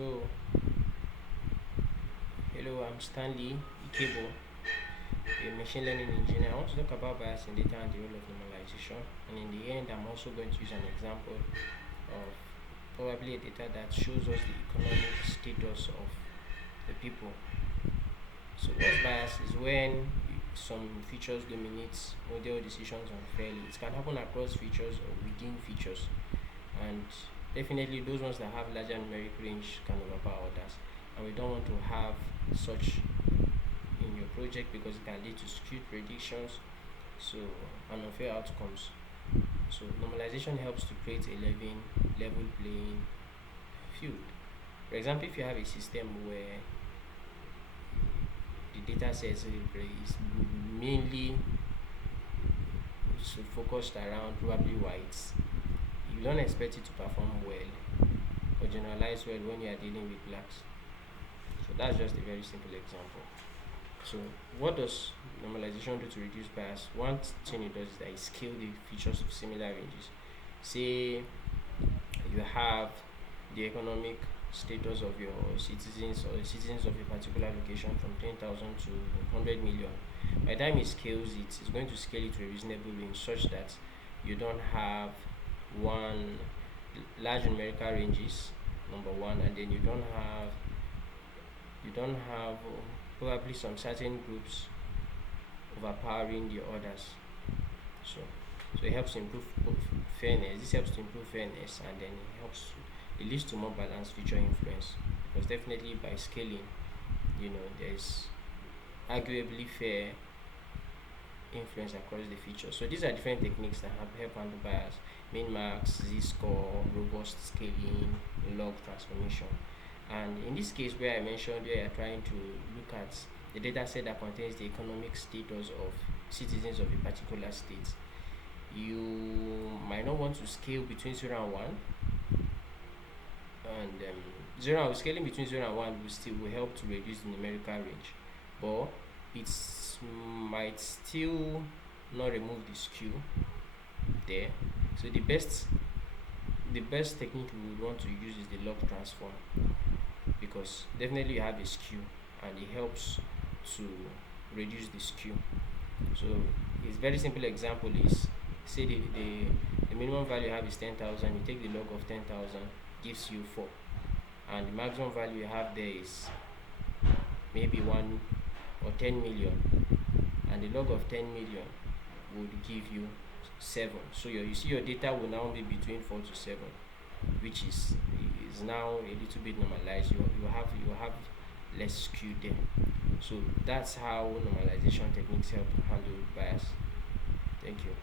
So, hello, I'm Stanley Ikebo, a machine learning engineer. I want to talk about bias in data and the role of normalization. And in the end, I'm also going to use an example of probably a data that shows us the economic status of the people. So, what's bias is when some features dominate model decisions unfairly. It can happen across features or within features, and definitely those ones that have larger numeric range can overpower others. And we don't want to have such in your project because it can lead to skewed predictions, so and unfair outcomes. So normalization helps to create a level playing field. For example, if you have a system where the data set is mainly focused around probably whites, you don't expect it to perform well or generalize well when you are dealing with blacks. So that's just a very simple example. So what does normalization do to reduce bias? One thing it does is that it scales the features of similar ranges. Say you have the economic status of your citizens or the citizens of a particular location from 10,000 to 100 million. By the time it scales it, it's going to scale it to a reasonable range such that you don't have one large numerical ranges, number one, and then you don't have probably some certain groups overpowering the others. So it helps to improve fairness. This helps to improve fairness, and then it leads to more balanced feature influence, because definitely by scaling, there's arguably fair influence across the features. So these are different techniques that help handle bias: min max, z-score, robust scaling, log transformation. And in this case where I mentioned, where you're trying to look at the data set that contains the economic status of citizens of a particular state, you might not want to scale between 0 and 1, and scaling between 0 and 1 will help to reduce the numerical range, but it might still not remove the skew there. So the best technique we would want to use is the log transform, because definitely you have a skew and it helps to reduce the skew. So a very simple example is, say the minimum value you have is 10,000, you take the log of 10,000, gives you 4, and the maximum value you have there is maybe 1 or 10 million, and the log of 10 million would give you 7. So you see your data will now be between 4 to 7, which is now a little bit normalized. You have less skew there. So that's how normalization techniques help handle bias. Thank you.